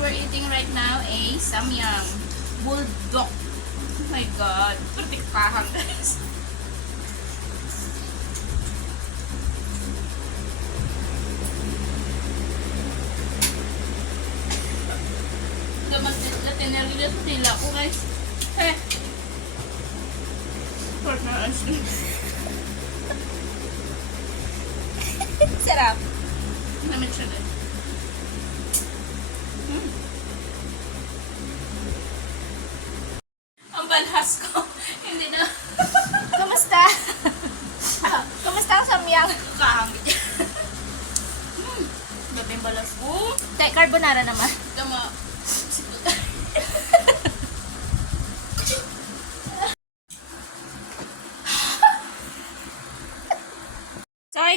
we're eating right now a samyang bulldog. Oh my god. Pertikpahan guys. Tinarilat nila ko guys. Partner ice cream. Sarap. Namit siya din. Ang balhas ko. Hindi na. Kamusta? Kamusta ang samyang? Kahangit yan. Gabi yung balas ko. Carbonara naman. Tama. Soy!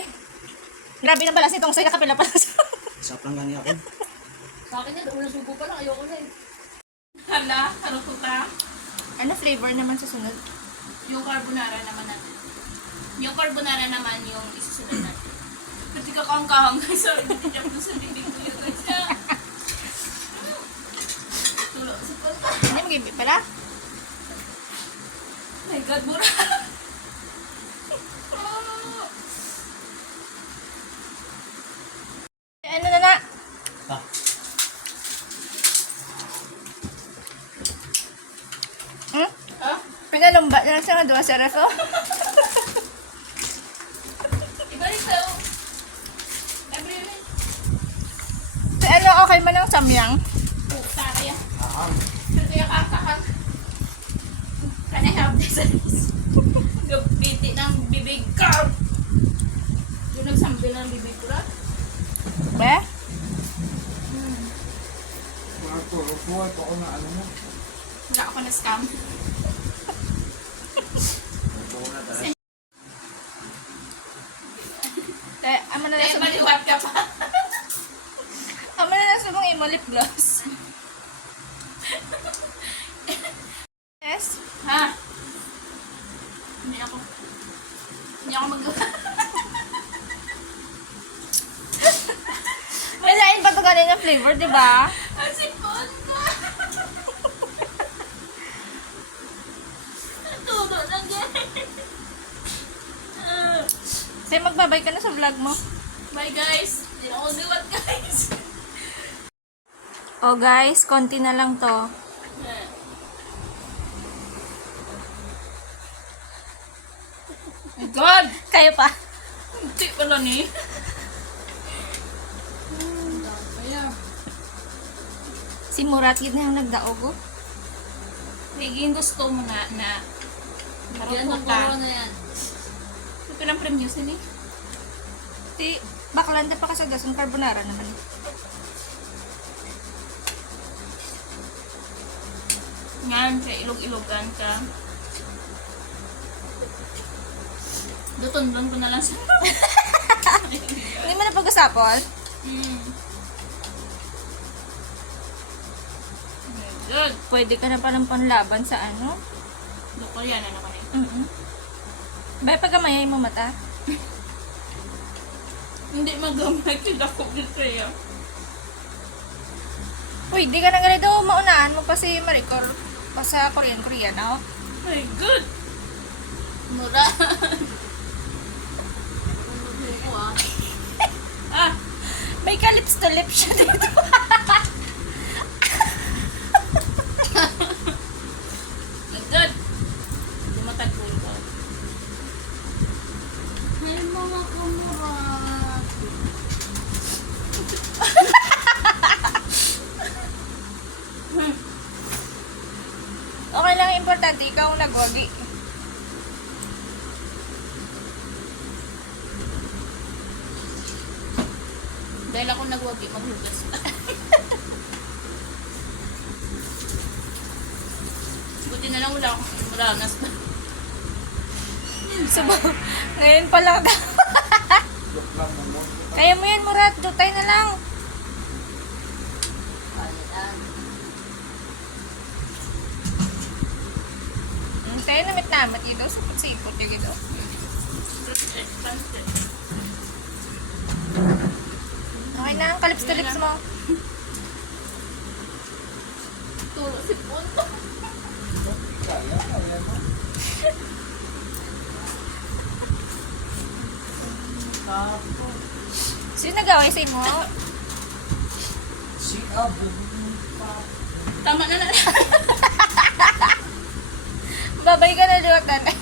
Grabe na balas itong soy na kapila pala. Sarap lang gani ako. Sa akin yan, unang subo pa lang, ayoko na eh. Hala, ano to ta? Ano flavor naman sa sunod? Yung carbonara naman natin. Yung carbonara naman yung isusunod natin. Kasi kakang-kahang guys. Sorry, bitijap doon sa bibig ko yun guys. Tulo. Hindi mag-ibig pala? My God, mura. Ano na na? Ah, Hmm? Ha? Pinalumba na lang siya nga doon sa ref, oh. Ibalik sa every week. So, ano, okay man ang samyang? Puta kaya. ahang. Kaya kakakang. Can I have this? Gapiti ng bibig ko. Yung nagsambil ng bibig ko ra. Be? Buhay pa ako na ano mo. Wala ako na scam. Buhay na talaga. Ama na lang Eh, sa maliwat ka pa. Ama na lang sa mga imo lip gloss. Yes? Ha? Hindi ako magawa. May lain pa ito kanina flavor, di ba? Ang sipon ko. Tulo lang yan. Say, magbabay ka na sa vlog mo. Bye guys. Hindi na ako liwat guys. Oh guys, konti na lang to. My God! Kayo pa. Hindi pala ni. Kaya, Si Murat, yun na yung nagdaog, oh. Higing gusto mo na yan ang corona yan. ito lang premium sini. Ti, baklanda pa kasagas ang carbonara naman. Yan, kaya ilog-ilogan ka. Dutundon ko na lang sa... Hindi mo na pag-usapol? Good. Pwede ka na palang panlaban sa ano? Lokal yan, ano ka na Bay, pagamayay mo mata. Hindi magamit yung dako dito yan. Uy, di ka na ganito maunahan mo pa si Maricor pa sa Korean, oh. My God! Mura. Subo ah. Ah! May ka-lips to lips siya dito. Agad! Dumatag ko ito. May mga kamurat. Okay lang, importante, ikaw ang nagwagi. Dahil ako nagwagi, maghugas. Buti na lang wala akong maranas na. So, ngayon pa lang daw. Look lang ng mo. Kaya mo yan, Murat. Dutay na lang. Palitan. Tayo namit-namit yun. Sipot-sipot yun ito. Okay na ang kalips to lips mo. sipon. Kaya mo. Tapos, Sino nagaway sa imo? si Abu. Tama na na. Babay ka na luwag na.